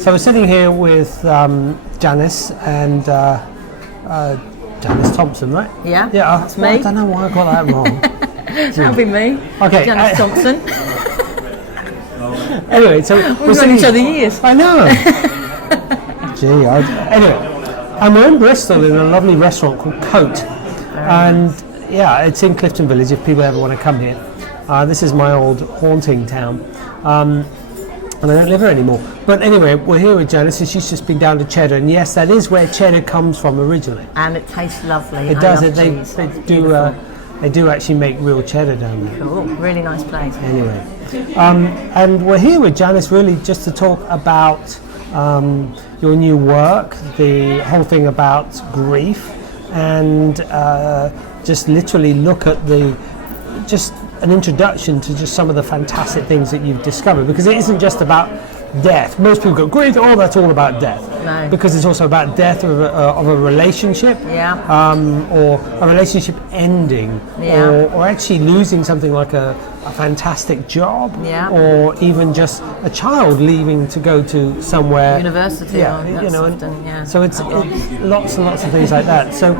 So we're sitting here with Janice and Janice Thompson, right? Yeah, Yeah, that's me. I don't know why I got that wrong. That'll be me. Okay. Janice Thompson. Anyway, so We've known each other years. I know. Gee, anyway, and we're in Bristol in a lovely restaurant called Coat, and yeah, it's in Clifton Village if people ever want to come here. This is my old haunting town, and I don't live here anymore. But anyway, we're here with Janice, and she's just been down to Cheddar, and yes, that is where Cheddar comes from originally. And it tastes lovely. It does. They do actually make real cheddar down there. Cool, really nice place. Anyway, and we're here with Janice really just to talk about your new work, the whole thing about grief, and just literally look at just an introduction to just some of the fantastic things that you've discovered, because it isn't just about death. Most people go, grief, that's all about death. No. Because it's also about death of a relationship, or a relationship ending, or actually losing something like a fantastic job, or even just a child leaving to go to somewhere. University, So it's lots and lots of things like that. So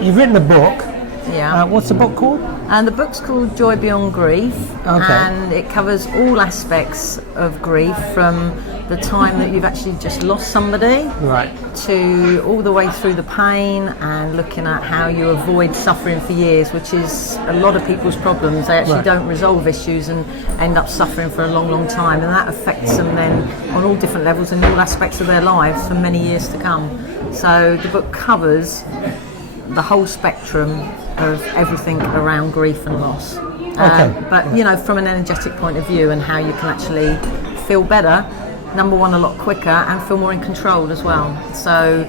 you've written a book. Yeah. What's the book called? And the book's called Joy Beyond Grief, and it covers all aspects of grief, from the time that you've actually just lost somebody, right, to all the way through the pain, and looking at how you avoid suffering for years, which is a lot of people's problems. They actually don't resolve issues and end up suffering for a long, long time, and that affects them then on all different levels and all aspects of their lives for many years to come. So the book covers the whole spectrum of everything around grief and loss. But from an energetic point of view, and how you can actually feel better, number one, a lot quicker, and feel more in control as well. So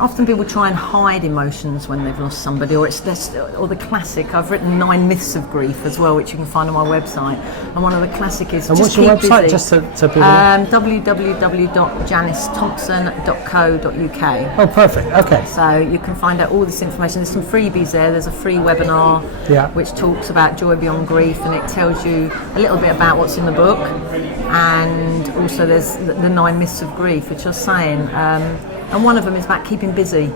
often people try and hide emotions when they've lost somebody, or the classic. I've written 9 myths of grief as well, which you can find on my website. And one of the classic is and just what's your keep website? busy. Just so people. www.janicethompson.co.uk. Oh, perfect. Okay. So you can find out all this information. There's some freebies there. There's a free webinar which talks about Joy Beyond Grief, and it tells you a little bit about what's in the book. And also there's the 9 myths of grief, which I was saying. And one of them is about keeping busy.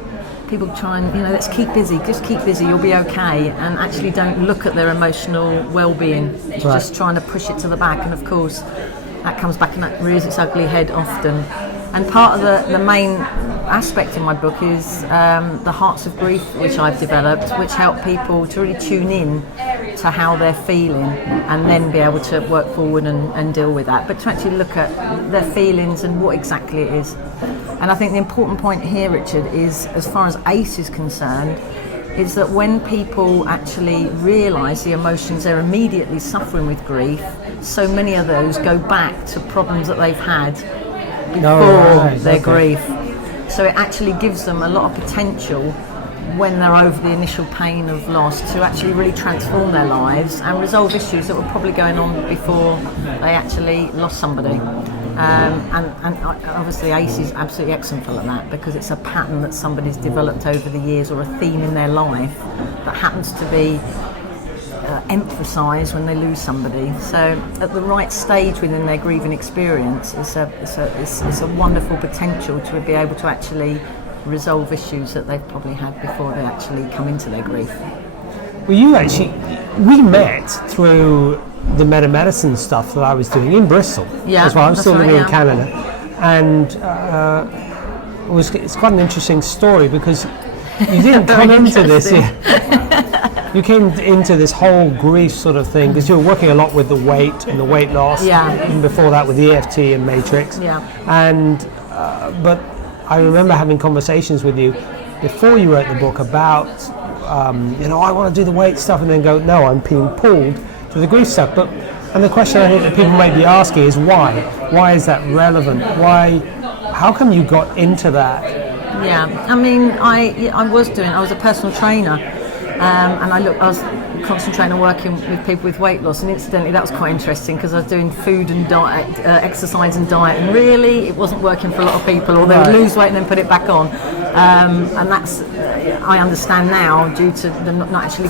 People try and, let's keep busy, just keep busy, you'll be okay, and actually don't look at their emotional well-being. It's just trying to push it to the back, and of course that comes back and that rears its ugly head often. And part of the main aspect in my book is the Hearts of Grief, which I've developed, which help people to really tune in to how they're feeling, and then be able to work forward and deal with that, but to actually look at their feelings and what exactly it is. And I think the important point here, Richard, is, as far as ACE is concerned, is that when people actually realise the emotions they're immediately suffering with grief, so many of those go back to problems that they've had before their grief. So it actually gives them a lot of potential when they're over the initial pain of loss to actually really transform their lives and resolve issues that were probably going on before they actually lost somebody. And obviously ACE is absolutely excellent for that, because it's a pattern that somebody's developed over the years, or a theme in their life that happens to be emphasised when they lose somebody. So at the right stage within their grieving experience, it's a wonderful potential to be able to actually resolve issues that they've probably had before they actually come into their grief. Well, we met through the medicine stuff that I was doing in Bristol. As well. I'm still living in Canada, and it's quite an interesting story, because you didn't come into this. You came into this whole grief sort of thing because you were working a lot with the weight and the weight loss. Even before that with EFT and Matrix. And but I remember having conversations with you before you wrote the book about I want to do the weight stuff, and then go, no, I'm being pulled to the grief stuff. And the question I think that people may be asking is why? Why is that relevant? How come you got into that? I mean, I was a personal trainer, and I was concentrating on working with people with weight loss, and incidentally that was quite interesting, because I was doing food and diet, exercise and diet, and really it wasn't working for a lot of people, or they would lose weight and then put it back on. And that's, I understand now, due to them not actually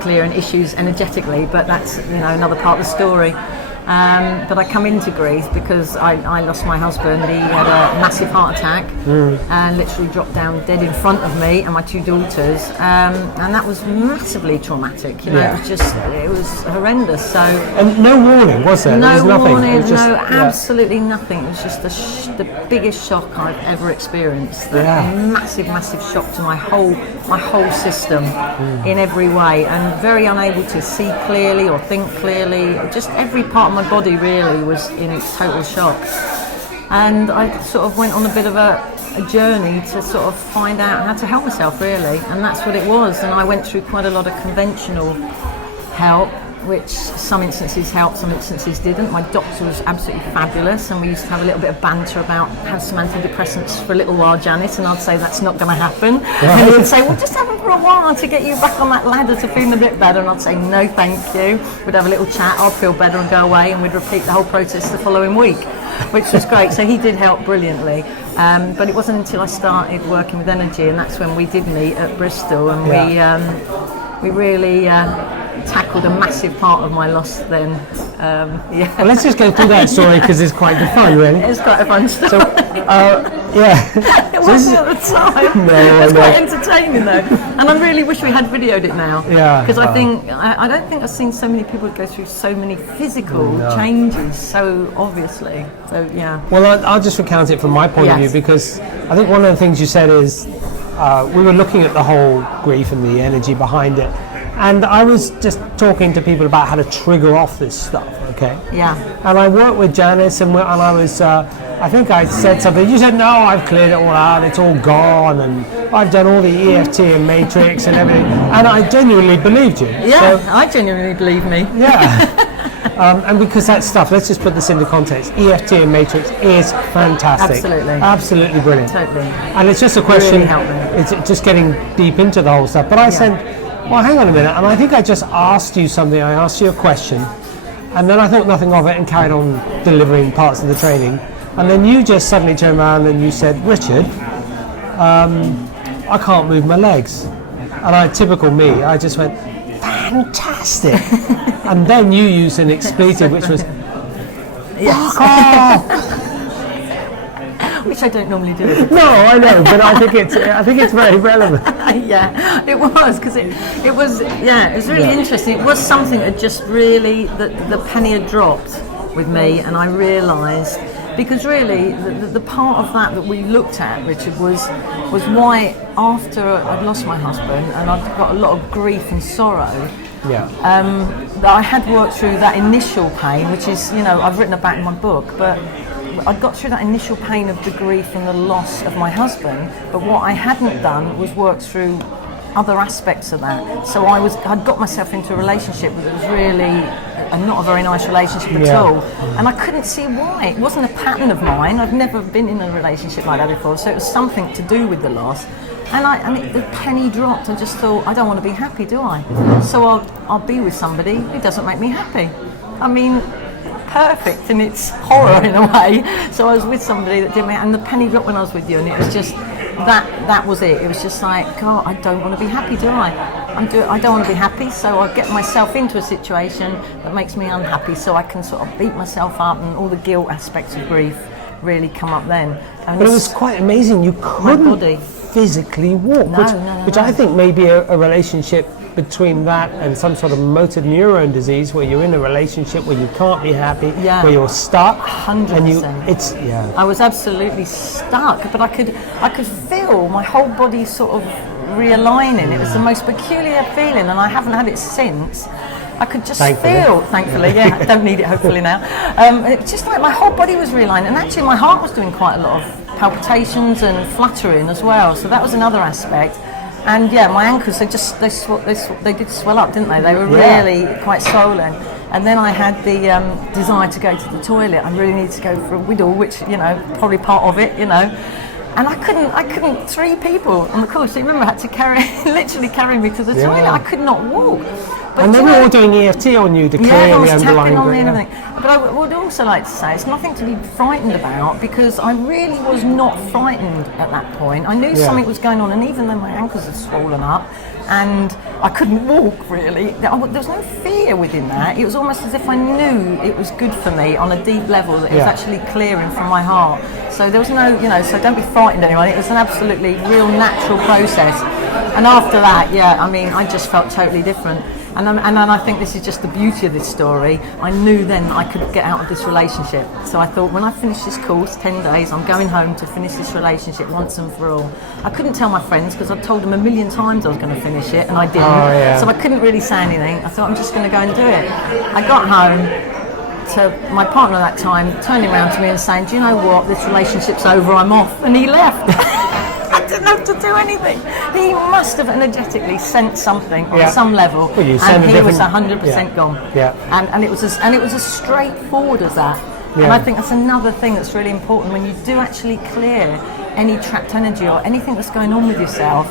clearing issues energetically, but that's another part of the story. But I come into grief because I lost my husband. He had a massive heart attack and literally dropped down dead in front of me and my 2 daughters. And that was massively traumatic. You know, it was horrendous. So and no warning, was there? No there was warning, nothing. no, absolutely nothing. It was just the biggest shock I've ever experienced. A massive, massive shock to my whole system in every way, and very unable to see clearly or think clearly. Just every part of my body really was in total shock. And I sort of went on a bit of a journey to sort of find out how to help myself really, and that's what it was. And I went through quite a lot of conventional help, which some instances helped, some instances didn't. My doctor was absolutely fabulous, and we used to have a little bit of banter about have some antidepressants for a little while, Janice, and I'd say that's not going to happen. Right. And he would say, well, just have them for a while to get you back on that ladder to feeling a bit better, and I'd say, no, thank you. We'd have a little chat, I'd feel better and go away, and we'd repeat the whole process the following week, which was great. So he did help brilliantly. But it wasn't until I started working with energy, and that's when we did meet at Bristol, and we really tackled a massive part of my loss then. Well, let's just go through that story because it's quite good fun, really. It's quite a fun story. So, it wasn't at the time. No, it's quite entertaining though, and I really wish we had videoed it now. Because I don't think I've seen so many people go through so many physical changes so obviously. So Well, I'll just recount it from my point of view, because I think one of the things you said is we were looking at the whole grief and the energy behind it. And I was just talking to people about how to trigger off this stuff, okay? Yeah. And I worked with Janice, and I was, I think I said something. You said, no, I've cleared it all out, it's all gone, and I've done all the EFT and matrix and everything. And I genuinely believed you. Yeah, so, I genuinely believe me. Yeah. And because that stuff, let's just put this into context, EFT and matrix is fantastic. Absolutely. Absolutely brilliant. Totally. And it's just a question, really it's just getting deep into the whole stuff. But I said, well, hang on a minute, and I think I just asked you something. I asked you a question, and then I thought nothing of it and carried on delivering parts of the training. And then you just suddenly turned around and you said, Richard, I can't move my legs. And typical me, I just went, fantastic. And then you used an expletive, which was, fuck off. Which I don't normally do. No, I know, but I think it's very relevant. Yeah, it was, because it was really interesting. It was something that just really the penny had dropped with me, and I realised, because really the part of that we looked at, Richard, was why after I'd lost my husband and I'd got a lot of grief and sorrow. That I had worked through that initial pain, which is, I've written about in my book, but I got through that initial pain of the grief and the loss of my husband, but what I hadn't done was work through other aspects of that. So I'd got myself into a relationship that was really not a very nice relationship at all, and I couldn't see why. It wasn't a pattern of mine. I've never been in a relationship like that before, so it was something to do with the loss. And I mean, the penny dropped. I just thought, I don't want to be happy, do I? So I'll be with somebody who doesn't make me happy. I mean, perfect in its horror in a way. So I was with somebody that didn't make, and the penny dropped when I was with you, and it was just that was it. It was just like, God, I don't want to be happy, do I? I don't want to be happy, so I get myself into a situation that makes me unhappy, so I can sort of beat myself up, and all the guilt aspects of grief really come up then. And but it was quite amazing. You couldn't physically walk, which I think may be a relationship between that and some sort of motor neurone disease, where you're in a relationship where you can't be happy, where you're stuck. 100%. I was absolutely stuck, but I could feel my whole body sort of realigning. It was the most peculiar feeling, and I haven't had it since. I could just feel, thankfully, I don't need it hopefully now. It's just like my whole body was realigning, and actually my heart was doing quite a lot of palpitations and fluttering as well, so that was another aspect. And my ankles, they did swell up, didn't they? They were really quite swollen. And then I had the desire to go to the toilet. I really needed to go for a whittle, which, probably part of it, And I couldn't, 3 people on the course, so remember, I had to literally carry me to the toilet. I could not walk. But and they were all doing EFT on you to clear the underlying grief. But I would also like to say it's nothing to be frightened about, because I really was not frightened at that point. I knew something was going on, and even though my ankles had swollen up and I couldn't walk really, there was no fear within that. It was almost as if I knew it was good for me on a deep level, that it was actually clearing from my heart. So there was no, so don't be frightened anyone. It was an absolutely real natural process. And after that, I just felt totally different. And I think this is just the beauty of this story. I knew then I could get out of this relationship. So I thought, when I finish this course, 10 days, I'm going home to finish this relationship once and for all. I couldn't tell my friends, because I'd told them a million times I was going to finish it, and I didn't. So I couldn't really say anything. I thought, I'm just going to go and do it. I got home to my partner at that time, turning around to me and saying, do you know what, this relationship's over, I'm off. And he left. I didn't have to do anything. He must have energetically sent something on some level, and he was 100% gone. And it was as straightforward as that. And I think that's another thing that's really important. When you do actually clear any trapped energy or anything that's going on with yourself,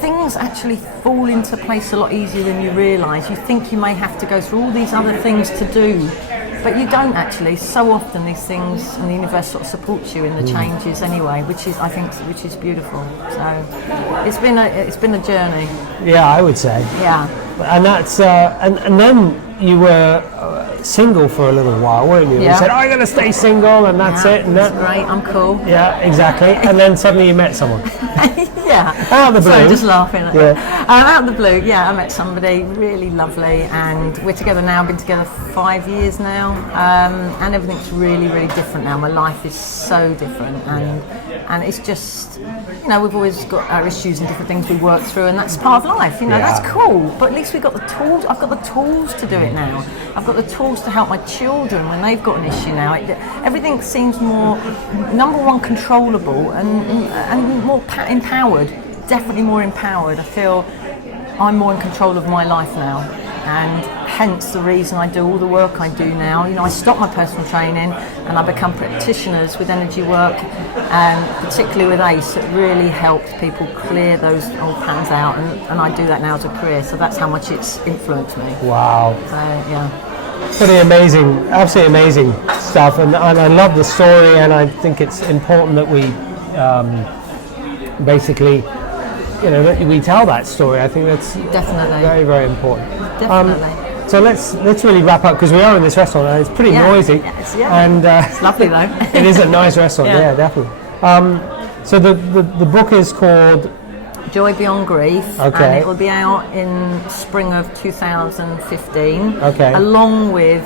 things actually fall into place a lot easier than you realise. You think you may have to go through all these other things to do, but you don't actually. So often these things, and the universe sort of supports you in the changes anyway, which is beautiful. So it's been a journey. Yeah, I would say. Yeah. And that's and then you were single for a little while, weren't you? You said, I'm going to stay single, and that's it. And that's great. I'm cool. Yeah, exactly. And then suddenly you met someone. Out of the blue. Sorry, just laughing. Out of the blue, I met somebody really lovely, and we're together now. Been together 5 years now, and everything's really, really different now. My life is so different, and it's just, we've always got our issues and different things we work through, and that's part of life. That's cool. But at least we've got the tools. I've got the tools to do it now. I've got the tools to help my children when they've got an issue now. Everything seems more, number one, controllable and more empowered. Definitely more empowered. I feel I'm more in control of my life now, and hence the reason I do all the work I do now. I stop my personal training and I become practitioners with energy work, and particularly with ACE, it really helps people clear those old patterns out, and I do that now as a career, so that's how much it's influenced me. Wow. So, pretty amazing, absolutely amazing stuff, and I love the story, and I think it's important that we basically, that we tell that story. I think that's definitely very, very important. Definitely. So let's really wrap up, because we are in this restaurant and it's pretty noisy. And it's lovely though. It is a nice restaurant. Yeah, definitely. So the book is called Joy Beyond Grief, and it will be out in spring of 2015. Along with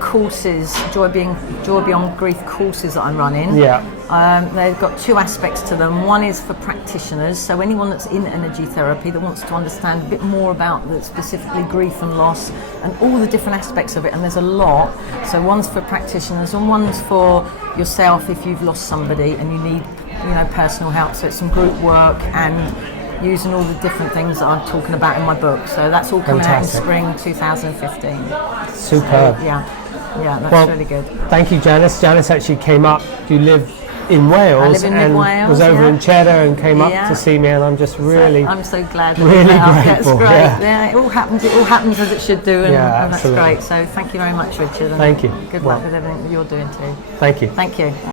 courses, Joy Beyond Grief courses that I'm running. They've got two aspects to them. One is for practitioners, so anyone that's in energy therapy that wants to understand a bit more about specifically grief and loss and all the different aspects of it, and there's a lot. So one's for practitioners and one's for yourself if you've lost somebody and you need personal help. So it's some group work and using all the different things that I'm talking about in my book. So that's all coming out in spring 2015. Superb. So, that's really good. Thank you, Janice. Janice actually came up. You live in Wales. I live in and Wales, was over in Cheddar and came up to see me, and I'm just really, I'm so glad. Really grateful. That's great. It all happens as it should do, and that's great. So thank you very much, Richard. And thank you. Good luck with everything that you're doing too. Thank you. Thank you.